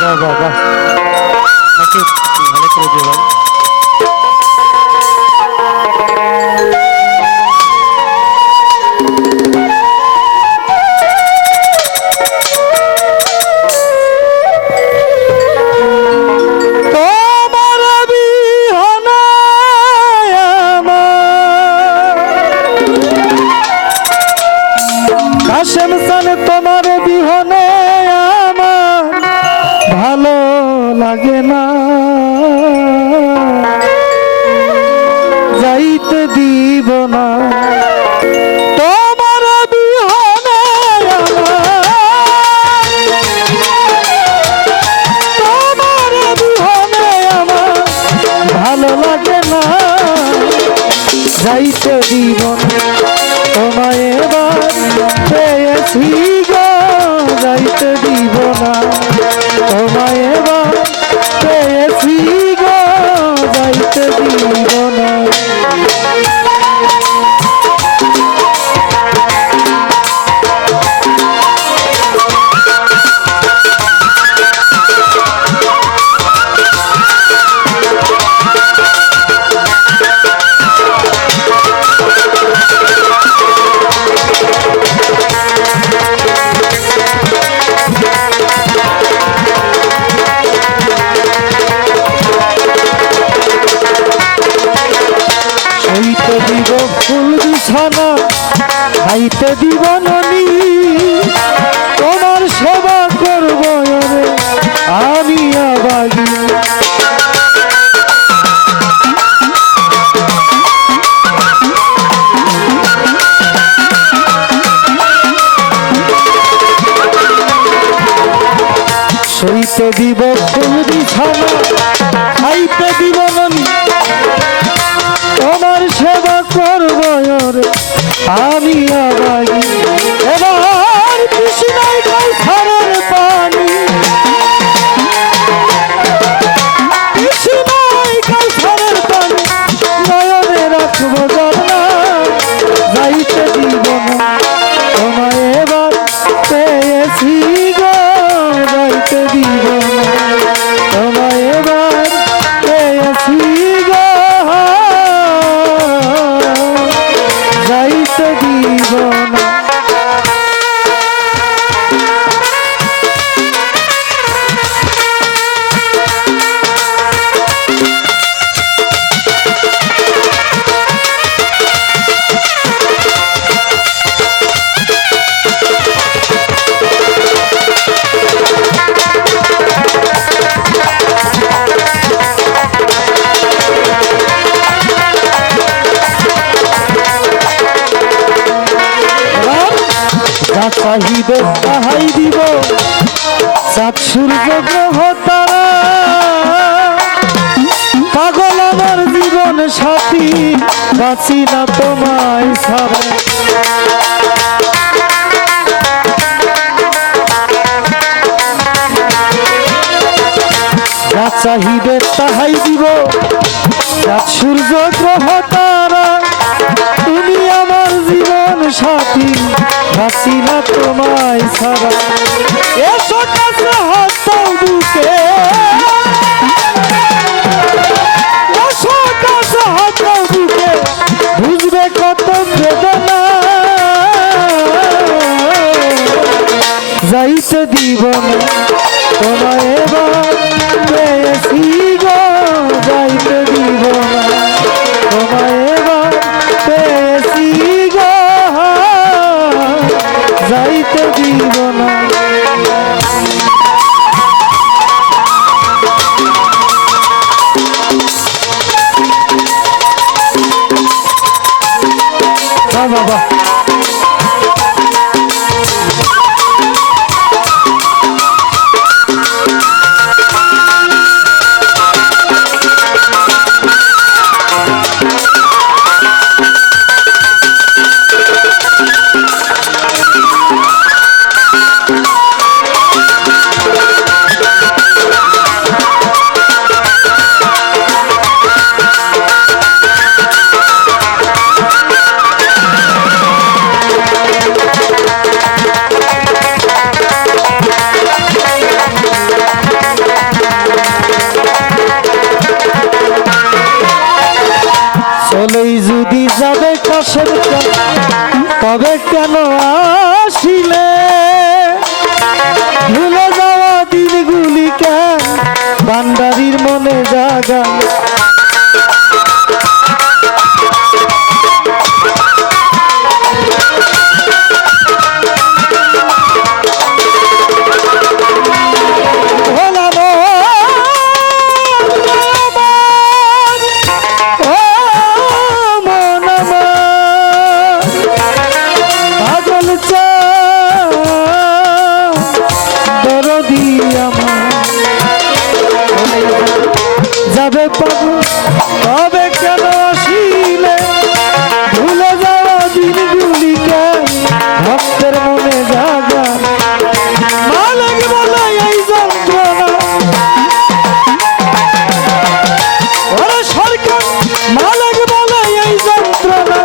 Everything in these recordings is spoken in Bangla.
বাহ বাহ বাহ একটু ভালো করে দিও ভাই। তোমার বিহনে আমার ভালো লাগে না, যাইতে দিব না। তোমার বিহনে তোমার বিহনে আমার ভালো লাগে না, যাইতে দিব না। তোমায় এবার পেয়েছি গো, যাইতে দিব না। তোমায় এবার পেয়েছি গো, যাইতে দিব না। দিব ফুল বিছানা, খাইতে দিব ননি, তোমার সেবা করব রে আমি আবাগি। সইতে দিব ফুল বিছানা, খাইতে দিব ননি, তোমার সেবা করব রে আমি আবাগি। এবার কৃষ্ণাই কাউসারের পানি, কৃষ্ণাই কাউসারের পানি, নয়নে রাখবো জন্না, যাইতে দিব না। তোমায় এবার পেয়েছি গো, যাইতে দিব না। তোমায় এবার পেয়েছি গো, যাইতে দিব না। চাহিবে তাহাই দিব, চাঁদ সূর্য গ্রহ তারা, পাগল আমার জীবন সাথী, বাঁচি না তোমায় ছাড়া। যা চাহিবে তাহাই দিব, চাঁদ সূর্য গ্রহ তারা, তুমি আমার জীবন সাথী, বাঁচি না তোমায় ছাড়া। এসো কাছে হাত দাও বুকে, এসো কাছে হাত দাও বুকে, বুঝবে কত বেদনা, যাইতে দিব না। তোমায় এবার পেয়েছি গো, যাইতে দিব না। তোমায় এবার পেয়েছি গো, যাইতে দিব না। বাবা কেন আসিলে ভুলে যাওয়া দিনগুলি কেন ভান্ডারির মনে জাগা যাবে পাবো তবে কেন আসিলে ভুলে যাওয়া দিনগুলিকে ভক্তের মনে জাগা মালিক বলে এই যন্ত্রণা ওরে সরকার মালিক বলে এই যন্ত্রণা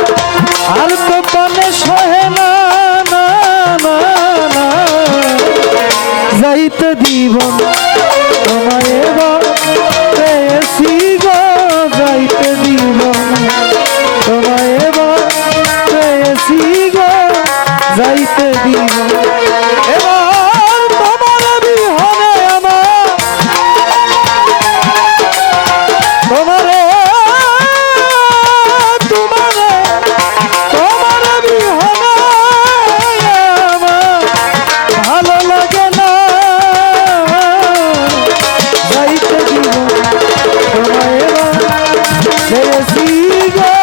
আর তো পানে সহে না না না না যাইতে দিব না তোমায় এবার পেয়েছি গো যাইতে দিব না তোমায় এবার পেয়েছি গো যাইতে দিব না। এবার তোমার বিহনে আমার তোমারে তোমারে তোমার বিহনে আমার ভালো লাগে না যাইতে দিব তোমায় এবার পেয়েছি গো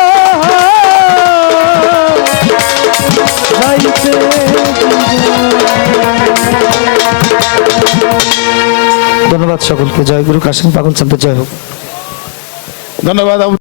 যাইতে ধন্যবাদ সকলকে। জয় গুরু কাশিম পাগল চন্দ্র জয় হোক। ধন্যবাদ।